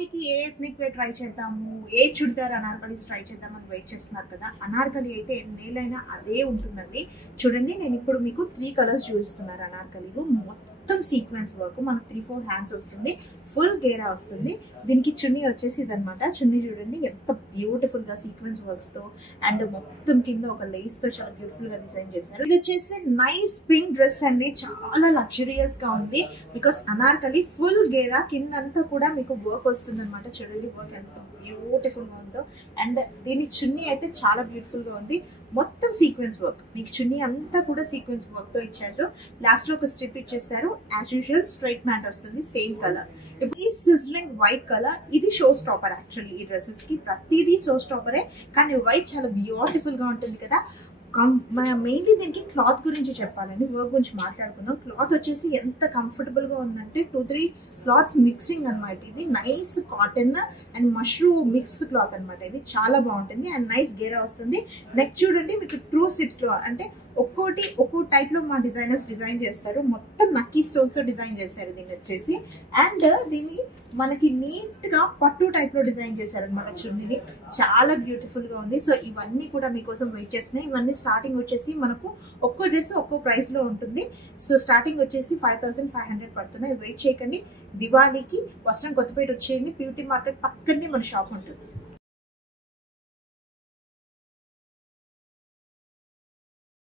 మీకు ఏ ethnic wear try చేద్దాము, ఏ churidar anarkalis try చేద్దామని వెయిట్ చేస్తున్నారు కదా. అనార్కలి అయితే ఎన్నేళ్ళైనా అదే ఉంటుందండి. చూడండి, నేను ఇప్పుడు మీకు 3 కలర్స్ చూపిస్తున్నారు. అనార్కలీలో మొత్తం సీక్వెన్స్ వర్క్, మనకు 3-4 హ్యాండ్స్ వస్తుంది, ఫుల్ గేరా వస్తుంది. దీనికి చున్నీ వచ్చేసి ఇదనమాట. చున్నీ చూడండి ఎంత బ్యూటిఫుల్ గా సీక్వెన్స్ వర్క్స్ తో అండ్ మొత్తం కింద ఒక లేస్ తో చాలా బ్యూటిఫుల్ గా డిజైన్ చేశారు. ఇది వచ్చేసి నైస్ పింక్ డ్రెస్ అండి, చాలా లగ్జరియస్ గా ఉంది. బికాస్ అనార్కలి ఫుల్ గేరా, కిందంతా కూడా మీకు వర్క్ వస్తుంది అనమాట. చూడండి వర్క్ ఎంత బ్యూటిఫుల్ గా ఉందో. అండ్ దీని చున్నీ అయితే చాలా బ్యూటిఫుల్ గా ఉంది, మొత్తం సీక్వెన్స్ వర్క్. మీకు చున్నీ అంతా కూడా సీక్వెన్స్ వర్క్ తో ఇచ్చారు. లాస్ట్ లో ఒక స్ట్రిప్ ఇచ్చేసారు. యాజ్ యూజువల్ స్ట్రైట్ మ్యాట్ వస్తుంది, సేమ్ కలర్. ఇప్పుడు ఈ సిజ్లింగ్ వైట్ కలర్, ఇది షో స్టాపర్. యాక్చువల్లీ ఈ డ్రెస్సెస్ కి ప్రతిదీ షో స్టాపరే, కానీ వైట్ చాలా బ్యూటిఫుల్ గా ఉంటుంది కదా. మెయిన్లీ దీనికి క్లాత్ గురించి చెప్పాలండి, వర్క్ గురించి మాట్లాడుకుందాం. క్లాత్ వచ్చేసి ఎంత కంఫర్టబుల్ గా ఉందంటే 2-3 క్లాత్స్ మిక్సింగ్ అనమాట. ఇది nice cotton and mushroom mix cloth అనమాట. ఇది చాలా బాగుంటుంది అండ్ నైస్ గేరా వస్తుంది. నెక్ చూడండి మీకు ట్రూ స్ట్రిప్స్ లో, అంటే ఒక్కో టైప్ లో మా డిజైనర్స్ డిజైన్ చేస్తారు. మొత్తం నక్కీ స్టోన్స్ తో డిజైన్ చేస్తారు దీన్ని వచ్చేసి. అండ్ దీన్ని మనకి నీట్ గా పట్టు టైప్ లో డిజైన్ చేశారు అనమాట. చున్నీని చాలా బ్యూటిఫుల్ గా ఉంది. సో ఇవన్నీ కూడా మీకోసం వెయిట్ చేస్తున్నాయి. ఇవన్నీ స్టార్టింగ్ వచ్చేసి మనకు ఒక్కో డ్రెస్ ఒక్కో ప్రైస్ లో ఉంటుంది. సో స్టార్టింగ్ వచ్చేసి 5500 పడుతున్నాయి. వెయిట్ చేయకండి. దివాళీకి వస్త్రం కొత్తపేట వచ్చేయండి, ప్యూటీ మార్కెట్ పక్కనే మన షాప్ ఉంటుంది.